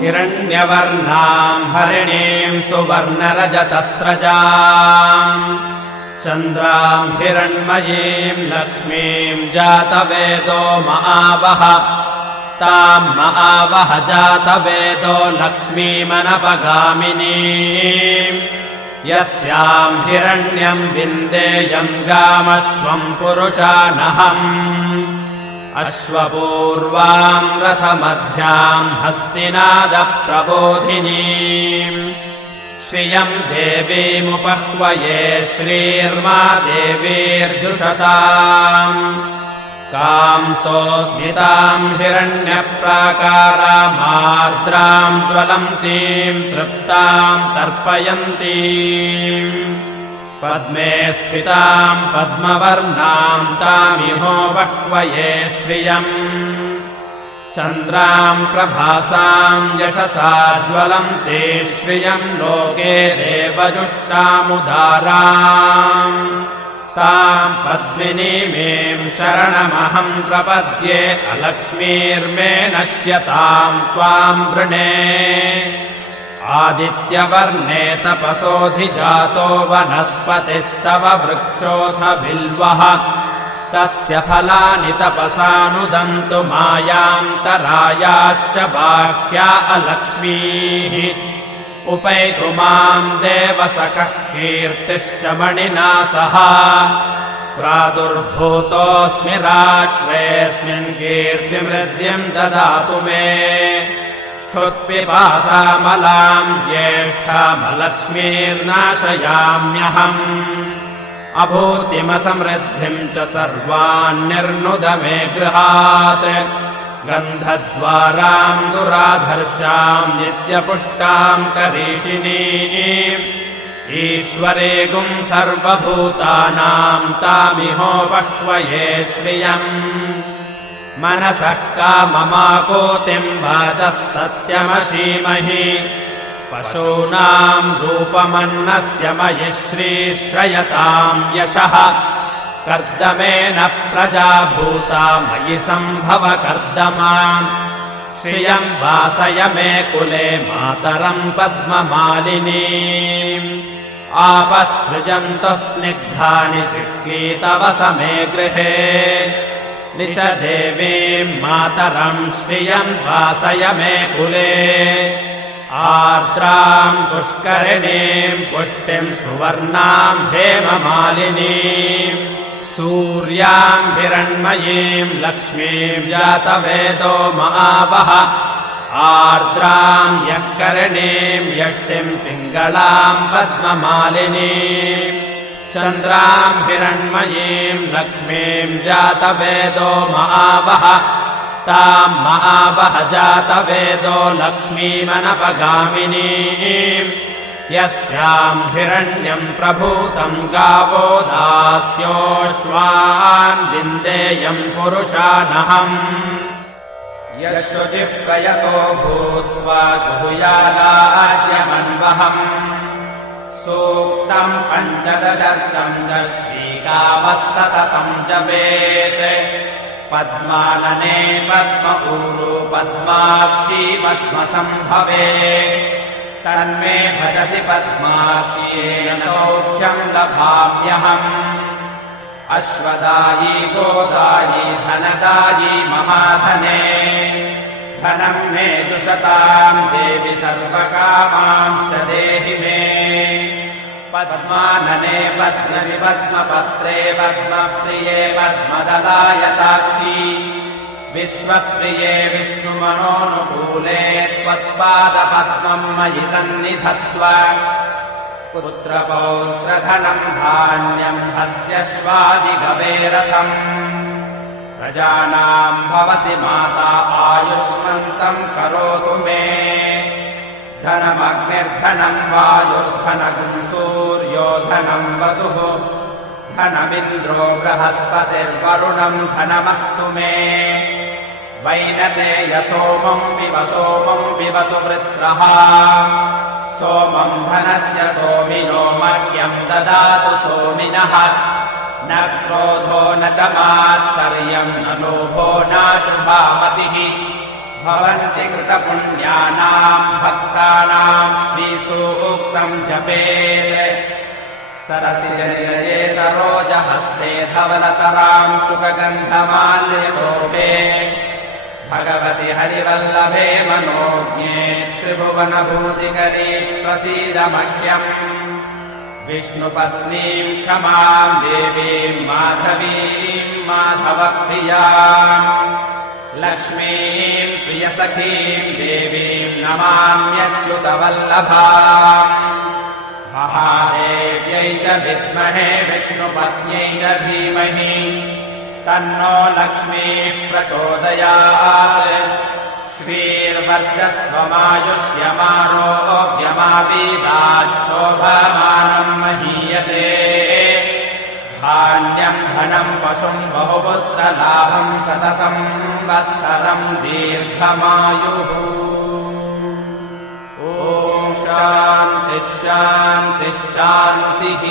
हिरण्यवर्णाम् हरिणीम् सुवर्णरजतस्रजाम् चन्द्राम् हिरण्मयीम् लक्ष्मीम् जातवेदो महावः ताम् महावः जातवेदो लक्ष्मीमनपगामिनीम् यस्याम् हिरण्यम् विन्देयम् गामश्वम् पुरुषानहम् अश्वपूर्वाम् रथमध्याम् हस्तिनादप्रबोधिनीम् श्रियम् देवीमुपह्वये श्रीर्मा देवीर्जुषताम् कांसोऽस्मिताम् हिरण्यप्राकारामार्द्राम् ज्वलन्तीम् तृप्ताम् तर्पयन्तीम् पद्मे स्थिताम् पद्मवर्णाम् तामिहो बह्वये श्रियम् चन्द्राम् प्रभासाम् यशसा ज्वलन्ते श्रियम् लोके देवजुष्टामुदाराम् ताम् पद्मिनीमेम् शरणमहम् प्रपद्ये अलक्ष्मीर्मे नश्यताम् त्वाम् वृणे आदित्यवर्णे तपसोऽधिजातो वनस्पतिस्तव वृक्षोऽथ बिल्वः तस्य फलानि तपसानुदन्तु मायान्तरायाश्च बाह्या अलक्ष्मीः उपैतु माम् देवसखः कीर्तिश्च मणिना सह प्रादुर्भूतोऽस्मि राष्ट्रेऽस्मिन् कीर्तिमृद्धिम् ददातु मे क्षुत्पिपासामलाम् ज्येष्ठामलक्ष्मीर्नाशयाम्यहम् अभूतिमसमृद्धिम् च सर्वान्निर्नुद मे गृहात् गन्धद्वाराम् दुराधर्षाम् नित्यपुष्टाम् करीषिणीम् ईश्वरेगुम् सर्वभूतानाम् तामिहो बह्वये श्रियम् मनसः काममाकोतिम् वाचः सत्यमशीमहि पशूनाम् रूपमन्नस्य मयि श्रीश्रयताम् यशः कर्दमेन प्रजा भूता मयि सम्भव कर्दमाम् श्रियम् वासय मे कुले मातरम् पद्ममालिनीम् आपसृजन्तः स्निग्धानि चिक्कीतवस मे गृहे निच देवीम् मातरम् श्रियम् वासय मे कुले आर्द्राम् पुष्करिणीम् पुष्टिम् सुवर्णाम् हेममालिनीम् सूर्याम् हिरण्मयीम् लक्ष्मीम् जातवेदो महावः आर्द्राम् यः करिणीम् यष्टिम् पिङ्गलाम् पद्ममालिनीम् चन्द्राम् हिरण्मयीम् लक्ष्मीम् जातवेदो महावः ताम् महावः जातवेदो लक्ष्मीमनपगामिनीम् यस्याम् हिरण्यम् प्रभूतम् गावो दास्योऽश्वान् विन्देयम् पुरुषानहम् यशुचिः प्रयतो भूत्वा गुहुयादाज्यमन्वहम् सूक्तम् पञ्चदशर्चम् च श्रीकावः सततम् जपेत् पद्मानने पद्मपूरो पद्माक्षी पद्मसम्भवे तन्मे भजसि पद्माक्ष्येन सौख्यम् लभाम्यहम् अश्वदायी गोदायी धनदायी महाधने धनम् मे जुषताम् देवि सर्वकामांश्च देहि मे पद्मानने पद्मवि पद्मपत्रे पद्मप्रिये पद्मदलायताक्षी विश्वप्रिये विष्णुमनोनुकूले त्वत्पादपद्मम् मयि सन्निधत्स्व पुत्रपौत्रधनम् धान्यम् हस्त्यश्वादिगवेरथम् प्रजानाम् भवसि माता आयुष्मन्तम् करोतु मे धनमग्निर्धनम् वायुर्धनगुम् सूर्यो धनम् वसुः धनमिन्द्रो बृहस्पतिर्वरुणम् धनमस्तु मे वैनतेय सोमम् पिबतु वृत्रः सोमम् धनस्य सोमिनो मह्यम् ददातु सोमिनः न क्रोधो न च मात्सर्यम् न लोभो नाशुभामतिः भवन्ति कृतपुण्यानाम् भक्तानाम् श्रीसूक्तम् जपेत् सरसिजनिलये सरोजहस्ते धवलतराम् शुकगन्धमाल्यशोभे भगवति हरिवल्लभे मनोज्ञे त्रिभुवनभूतिकरी प्रसीद मह्यम् विष्णुपत्नीम् क्षमाम् देवीम् माधवीम् माधवप्रियाम् लक्ष्मीम् प्रियसखीम् देवीम् नमाम्यच्युतवल्लभाम् महादेव्यै च विद्महे विष्णुपत्न्यै च धीमहि तन्नो लक्ष्मीः प्रचोदयात् श्रीर्वर्चस्वमायुष्यमारोग्यमावीदाच्छोभमानम् महीयते धान्यम् धनम् पशुम् बहुपुत्रलाभम् शतसंवत्सरम् दीर्घमायुः ॐ शान्तिः शान्तिः शान्तिः।